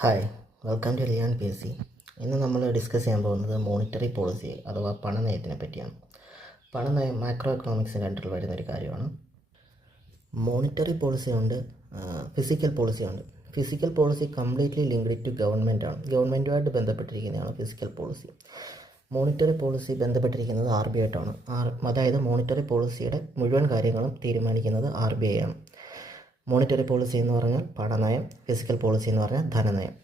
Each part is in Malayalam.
ഹായ്, വെൽക്കം ടു ലിയാൻ പി എസ് സി. ഇന്ന് നമ്മൾ ഡിസ്കസ് ചെയ്യാൻ പോകുന്നത് മോണിറ്ററി പോളിസി അഥവാ പണനയത്തിനെ പറ്റിയാണ്. പണനയം മാക്രോ എക്കണോമിക്സിൻ്റെ അണ്ടറിൽ വരുന്നൊരു കാര്യമാണ്. മോണിറ്ററി പോളിസി ഉണ്ട്, ഫിസിക്കൽ പോളിസി ഉണ്ട്. Physical policy completely linked to ഗവൺമെൻറ്റാണ്. ഗവൺമെൻറ്റുമായിട്ട് ബന്ധപ്പെട്ടിരിക്കുന്നതാണ് ഫിസിക്കൽ പോളിസി. മോണിറ്ററി പോളിസി ബന്ധപ്പെട്ടിരിക്കുന്നത് ആർ ബി ആയിട്ടാണ്. അതായത് മോണിറ്ററി പോളിസിയുടെ മുഴുവൻ കാര്യങ്ങളും തീരുമാനിക്കുന്നത് ആർ ബി ഐ ആണ്. മോണിറ്ററി പോളിസി എന്ന് പറഞ്ഞാൽ പണനയം, ഫിസിക്കൽ പോളിസി എന്ന് പറഞ്ഞാൽ ധനനയം.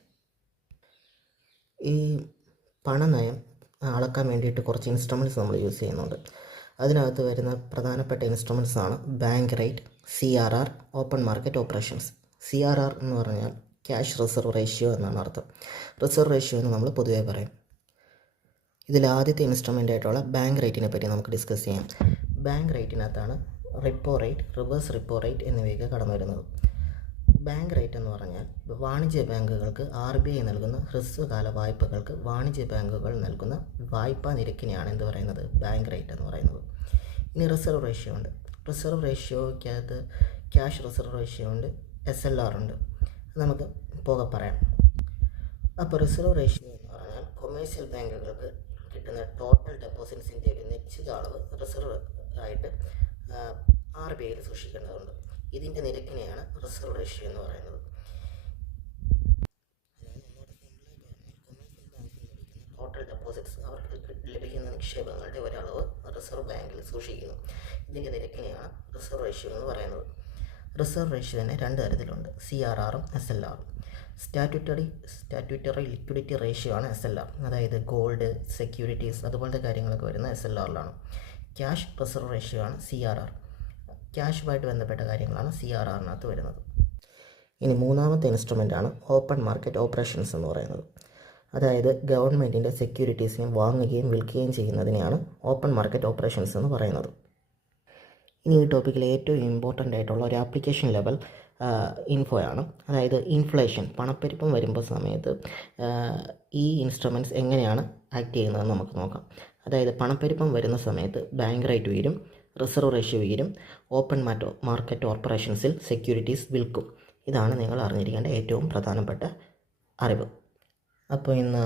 ഈ പണനയം അളക്കാൻ വേണ്ടിയിട്ട് കുറച്ച് ഇൻസ്ട്രുമെൻറ്റ്സ് നമ്മൾ യൂസ് ചെയ്യുന്നുണ്ട്. അതിനകത്ത് വരുന്ന പ്രധാനപ്പെട്ട ഇൻസ്ട്രുമെൻറ്റ്സ് ആണ് bank rate, CRR, open market operations. CRR എന്ന് പറഞ്ഞാൽ ക്യാഷ് റിസർവ് റേഷ്യോ എന്നാണ് അർത്ഥം. റിസർവ് റേഷ്യോ എന്ന് നമ്മൾ പൊതുവെ പറയും. ഇതിൽ ആദ്യത്തെ ഇൻസ്ട്രുമെൻ്റ് ആയിട്ടുള്ള ബാങ്ക് റേറ്റിനെ പറ്റി നമുക്ക് ഡിസ്കസ് ചെയ്യാം. ബാങ്ക് റേറ്റിനകത്താണ് repo rate, reverse repo rate എന്നിവയൊക്കെ കടന്നു വരുന്നത്. ബാങ്ക് റേറ്റ് എന്ന് പറഞ്ഞാൽ വാണിജ്യ ബാങ്കുകൾക്ക് RBI നൽകുന്ന ഹ്രസ്വകാല വായ്പകൾക്ക് വാണിജ്യ ബാങ്കുകൾ നൽകുന്ന വായ്പാ നിരക്കിനെയാണ് എന്ത് പറയുന്നത്, ബാങ്ക് റേറ്റ് എന്ന് പറയുന്നത്. ഇനി റിസർവ് റേഷ്യോ ഉണ്ട്. റിസർവ് റേഷ്യോയ്ക്കകത്ത് ക്യാഷ് റിസർവ് റേഷ്യോ ഉണ്ട്, SLR ഉണ്ട്. നമുക്ക് പോകെ പറയാം. അപ്പോൾ റിസർവ് റേഷ്യോ എന്ന് പറഞ്ഞാൽ കൊമേഴ്ഷ്യൽ ബാങ്കുകൾക്ക് കിട്ടുന്ന ടോട്ടൽ ഡെപ്പോസിറ്റ്സിൻ്റെ ഒരു നിശ്ചിത അളവ് റിസർവ് ആയിട്ട് RBIയിൽ സൂക്ഷിക്കേണ്ടതുണ്ട്. ഇതിൻ്റെ നിരക്കിനെയാണ് റിസർവ് റേഷ്യോ എന്ന് പറയുന്നത്. ടോട്ടൽ ഡെപ്പോസിറ്റ്സ്, അവർക്ക് ലഭിക്കുന്ന നിക്ഷേപങ്ങളുടെ ഒരളവ് റിസർവ് ബാങ്കിൽ സൂക്ഷിക്കുന്നു. ഇതിൻ്റെ നിരക്കിനെയാണ് റിസർവ് റേഷ്യോ എന്ന് പറയുന്നത്. റിസർവ് റേഷ്യോ തന്നെ രണ്ട് തരത്തിലുണ്ട്, CRRഉം SLRഉം. സ്റ്റാറ്റ്യൂട്ടറി ലിക്വിഡിറ്റി റേഷ്യോ ആണ് SLR. അതായത് ഗോൾഡ്, സെക്യൂരിറ്റീസ് അതുപോലത്തെ കാര്യങ്ങളൊക്കെ വരുന്ന SLRലാണ്. ക്യാഷ് റിസർവ് റേഷ്യോ ആണ് CRR. ക്യാഷുമായിട്ട് ബന്ധപ്പെട്ട കാര്യങ്ങളാണ് CRRനകത്ത് വരുന്നത്. ഇനി മൂന്നാമത്തെ ഇൻസ്ട്രുമെൻ്റ് ആണ് ഓപ്പൺ മാർക്കറ്റ് ഓപ്പറേഷൻസ് എന്ന് പറയുന്നത്. അതായത് ഗവൺമെൻറ്റിൻ്റെ സെക്യൂരിറ്റീസിനെ വാങ്ങുകയും വിൽക്കുകയും ചെയ്യുന്നതിനെയാണ് ഓപ്പൺ മാർക്കറ്റ് ഓപ്പറേഷൻസ് എന്ന് പറയുന്നത്. ഇനി ഈ ടോപ്പിക്കിൽ ഏറ്റവും ഇമ്പോർട്ടൻ്റ് ആയിട്ടുള്ള ഒരു ആപ്ലിക്കേഷൻ ലെവൽ ഇൻഫോയാണ്. അതായത് ഇൻഫ്ലേഷൻ, പണപ്പെരുപ്പം വരുമ്പോൾ സമയത്ത് ഈ ഇൻസ്ട്രുമെൻറ്റ്സ് എങ്ങനെയാണ് ആക്ട് ചെയ്യുന്നതെന്ന് നമുക്ക് നോക്കാം. അതായത് പണപ്പെരുപ്പം വരുന്ന സമയത്ത് ബാങ്ക് റേറ്റ് ഉയരും, റിസർവ് റേഷ്യോ ഉയരും, ഓപ്പൺ മാർക്കറ്റ് ഓപ്പറേഷൻസിൽ സെക്യൂരിറ്റീസ് വിൽക്കും. ഇതാണ് നിങ്ങൾ അറിഞ്ഞിരിക്കേണ്ട ഏറ്റവും പ്രധാനപ്പെട്ട അറിവ്. അപ്പോൾ ഇന്ന്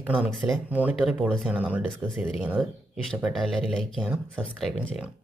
എക്കണോമിക്സിലെ മോണിറ്ററി പോളിസിയാണ് നമ്മൾ ഡിസ്കസ് ചെയ്തിരിക്കുന്നത്. ഇഷ്ടപ്പെട്ട എല്ലാവരും ലൈക്ക് ചെയ്യണം, സബ്സ്ക്രൈബും ചെയ്യണം.